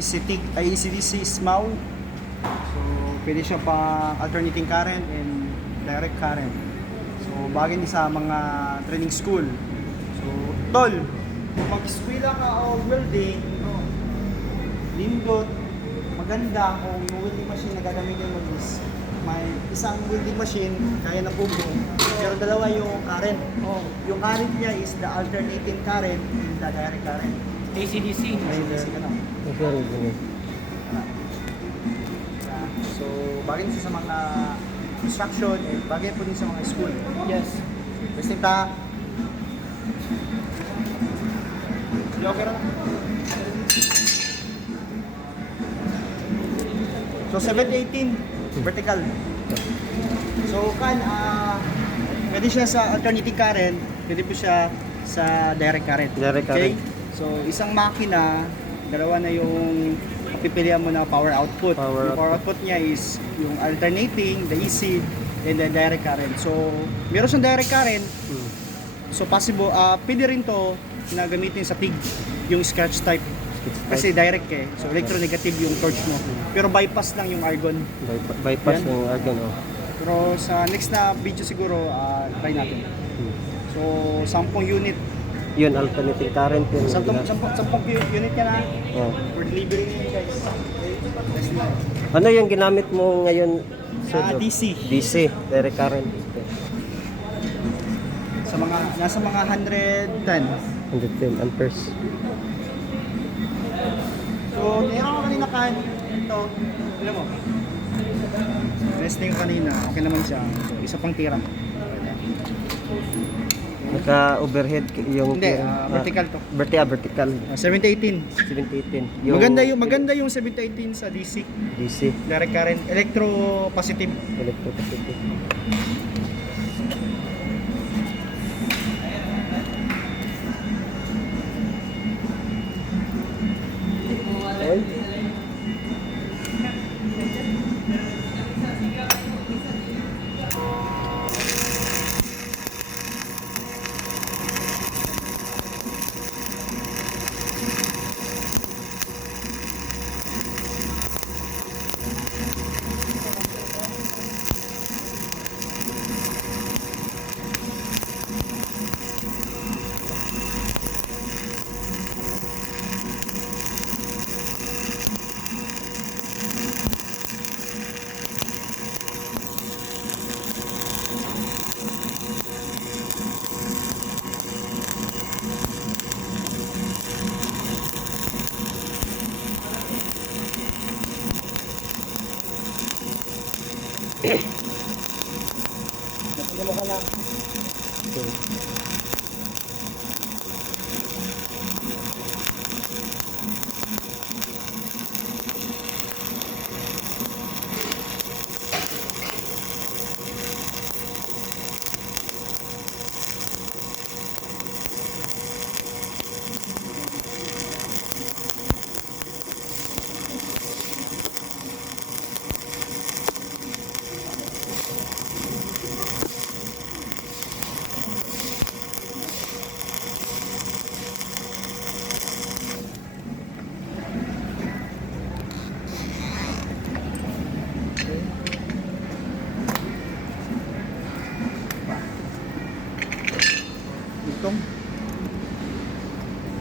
TIG ay ACDC SMAW. So, pwede siya pang alternating current and direct current. So, bagay din sa mga training school. So, tol, kung mag-eskwela ka o welding, lindot, maganda kung yung welding machine na gagamitin mo is may isang welding machine, kaya na bugo, pero dalawa yung current. Yung current niya is the alternating current and the direct current. ACDC. ACDC ka na. So, bagay din sa mga construction and bagay po din sa mga school. Yes. Basta ta. Okay ra. So 718 vertical. So pwede siya sa alternating current, pwede po siya sa direct current. Direct current. So isang makina, dalawa na yung pipilian mo na power output. Yung power output niya is yung alternating, the AC, and the direct current. So meron siyang direct current. So possible, pwede rin to na gamitin sa TIG, yung scratch type. Kasi direct eh. So electronegative yung torch mo. Pero bypass lang yung argon. Bypass Yan. yung argon. Pero sa next na video siguro, try natin. So 10 unit. Yun, alternating current yun. 10 unit ka na Oh. for delivery guys. Best na. Ano yung ginamit mo ngayon? DC. DC, direct current. Sa mga, nasa mga 110. 110 amperes. So, meron ko kanina kan. Ito, alam mo. Resting kanina, okay naman siya. So, isa pang tira. Naka-overhead yung... Hindi, vertical to. Vertical. 7018. 718. Maganda yung 7018 sa DC. DC. Direct current, electro positive. Electropositive. Napagyan mo ka lang.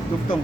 Dugtong.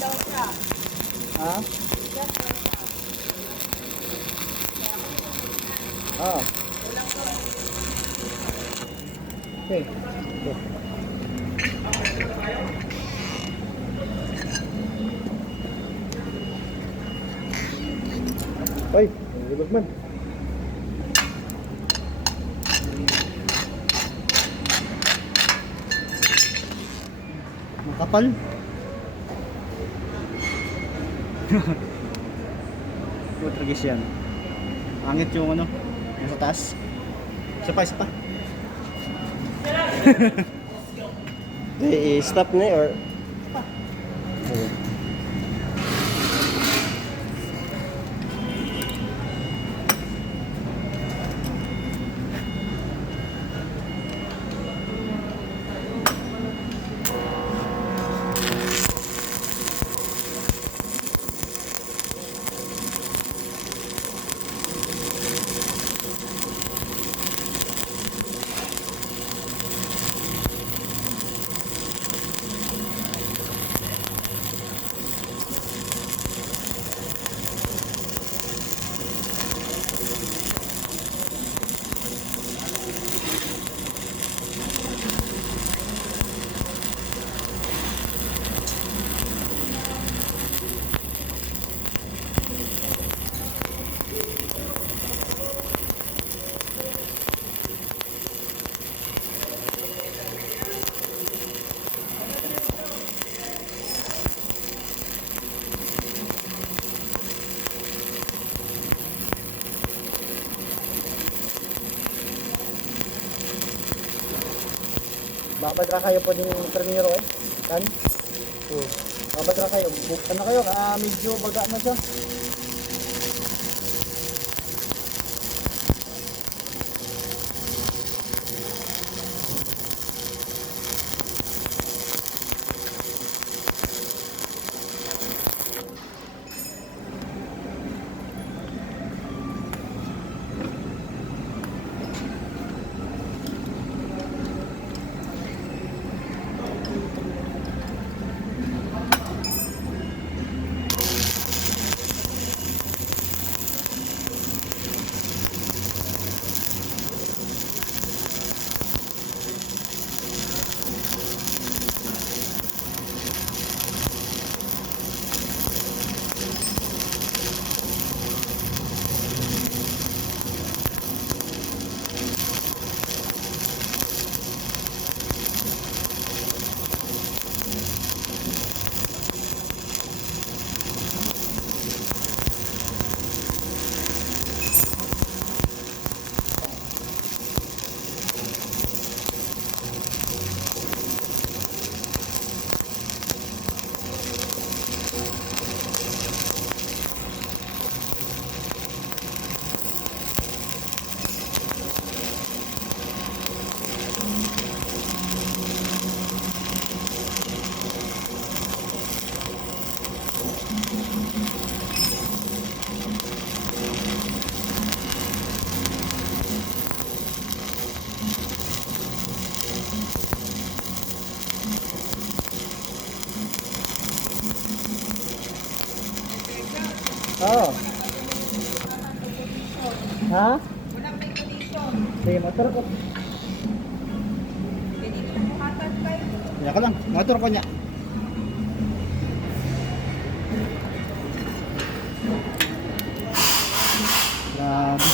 Ha? Ah. Okay. Ay, nilibag man. Makapal. Good tragis yan. Angit yung ano, nasa taas. Isa pa, isa pa. I-stop na or? Babad ra kayo po din ternero eh. Kan? Babad ra kayo. Buktan na kayo. Medyo baga na siya. Oo. Ha? Walang may condition. Sige, motor ko. Pwede ko na buhatan kayo. Kanya ka lang. Motor ko niya. Grabe.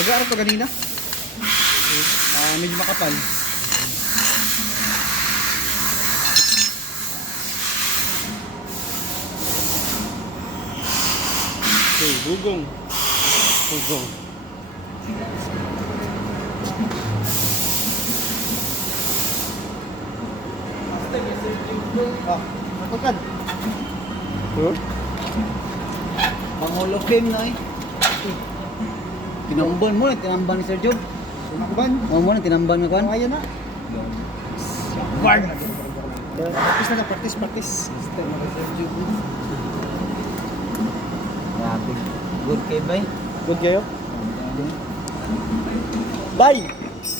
Baga to kanina. Medyo makapal. Okay, bugong. Bugong. Ah, napagkan. Pangulo Kim na eh. Tinamban mo na, tinamban ni Sir Job. Tinakban. Mo na, tinamban na kuan. Ayan na. Guard. Practice na lang, practice, practice. Grabe. Good kay bay. Good kayo? Bye!